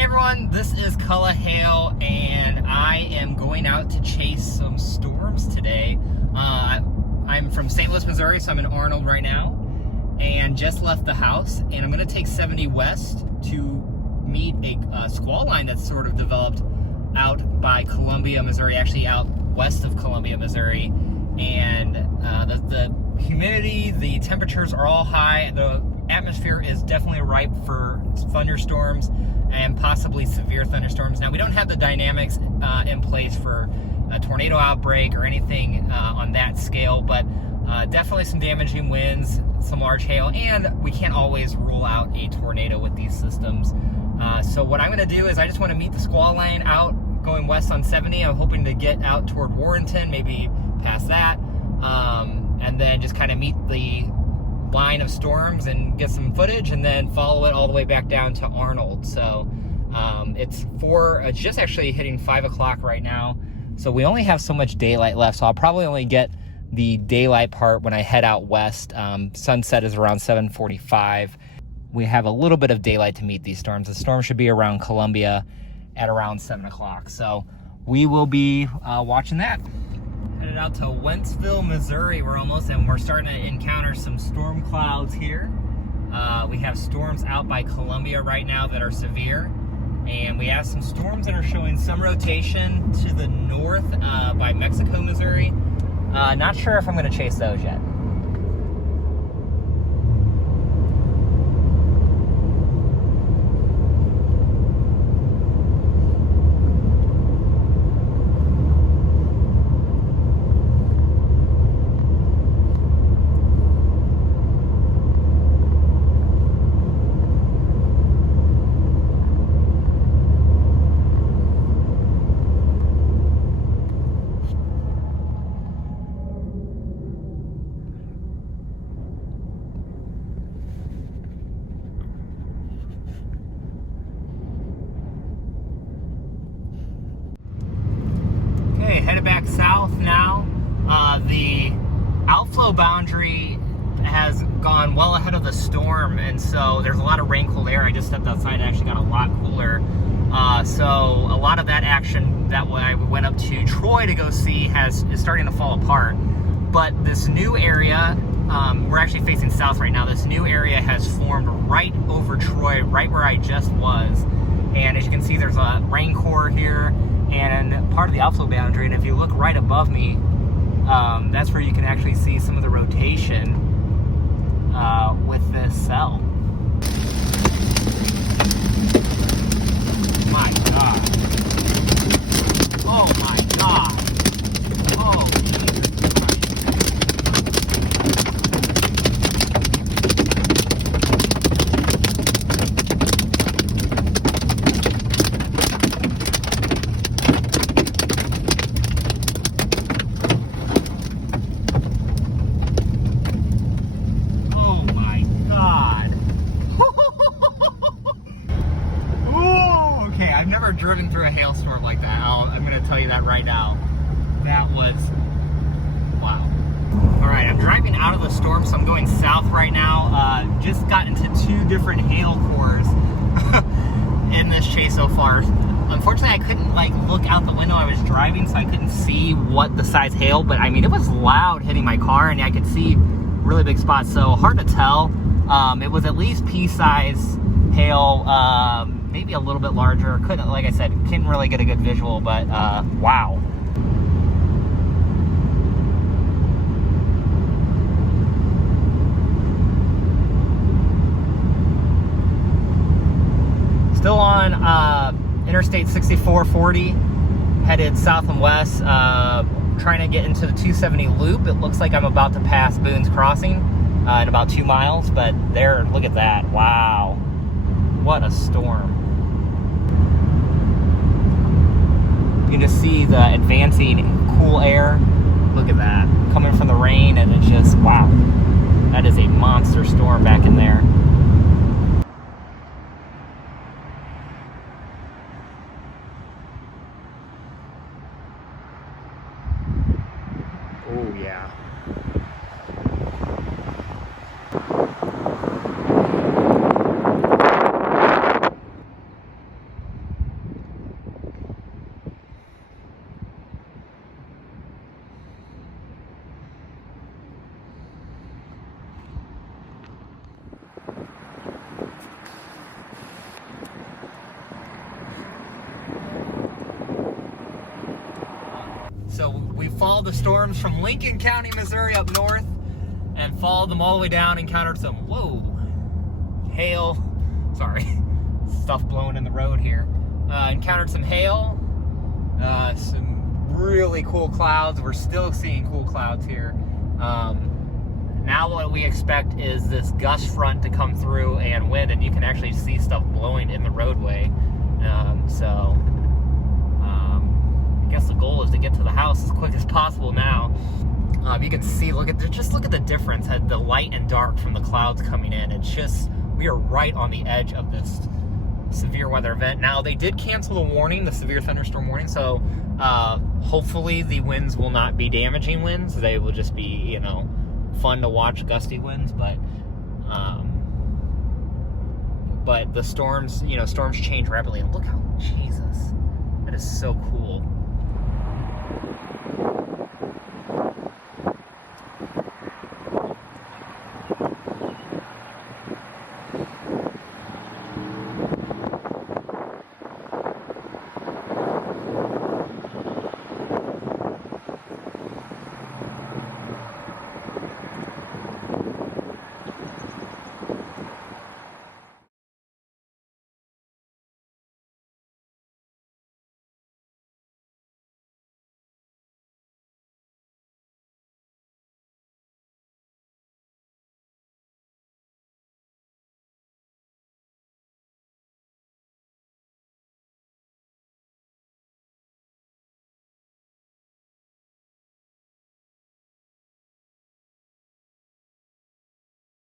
Hey everyone, this is COTTLEVILLE, and I am going out to chase some storms today. I'm from St. Louis, Missouri, so I'm in Arnold right now, and just left the house, and I'm going to take 70 west to meet a squall line that's sort of developed out by Columbia, Missouri, actually out west of Columbia, Missouri, and the humidity, the temperatures are all high. The atmosphere is definitely ripe for thunderstorms and possibly severe thunderstorms. Now, we don't have the dynamics in place for a tornado outbreak or anything on that scale, but definitely some damaging winds, some large hail, and we can't always rule out a tornado with these systems. So what I'm going to do is I just want to meet the squall line out going west on 70. I'm hoping to get out toward Warrenton, maybe past that, and then just kind of meet the line of storms and get some footage, and then follow it all the way back down to Arnold. So it's just actually hitting 5 o'clock right now, so we only have so much daylight left, so I'll probably only get the daylight part when I head out west. Sunset is around 7:45. We have a little bit of daylight to meet these storms. The storm should be around Columbia at around 7 o'clock, so we will be watching that. Headed out to Wentzville, Missouri. We're starting to encounter some storm clouds here. We have storms out by Columbia right now that are severe, and we have some storms that are showing some rotation to the north by Mexico, Missouri. Not sure if I'm going to chase those yet. Headed back south now. The outflow boundary has gone well ahead of the storm, and so there's a lot of rain-cooled air. I just stepped outside and actually got a lot cooler. So a lot of that action that I went up to Troy to go see is starting to fall apart. But this new area, we're actually facing south right now. This new area has formed right over Troy, right where I just was. And as you can see, there's a rain core here and part of the outflow boundary, and if you look right above me, that's where you can actually see some of the rotation with this cell. My God. Oh my God. Oh, Jesus I've never driven through a hailstorm like that. I'm going to tell you that right now. That was, wow. All right, I'm driving out of the storm, so I'm going south right now. Just got into 2 different hail cores in this chase so far. Unfortunately, I couldn't look out the window. I was driving, so I couldn't see what the size hail, but I mean, it was loud hitting my car, and I could see really big spots, so hard to tell. It was at least pea-size hail, maybe a little bit larger. Couldn't, like I said, couldn't really get a good visual, but wow. Still on Interstate 6440, headed south and west, trying to get into the 270 loop. It looks like I'm about to pass Boone's Crossing in about 2 miles, but there, look at that. Wow. What a storm. You can just see the advancing cool air. Look at that. Coming from the rain, and it's just, wow. That is a monster storm back in there. Oh, yeah. So we followed the storms from Lincoln County, Missouri up north and followed them all the way down, encountered some, hail. Sorry, stuff blowing in the road here. Encountered some hail, some really cool clouds. We're still seeing cool clouds here. Now what we expect is this gust front to come through and wind, and you can actually see stuff blowing in the roadway. I guess the goal is to get to the house as quick as possible now. You can see, just look at the difference, the light and dark from the clouds coming in. It's just, we are right on the edge of this severe weather event. Now, they did cancel the warning, the severe thunderstorm warning, so hopefully the winds will not be damaging winds. They will just be, fun to watch, gusty winds, but the storms, storms change rapidly. And look how, Jesus, that is so cool.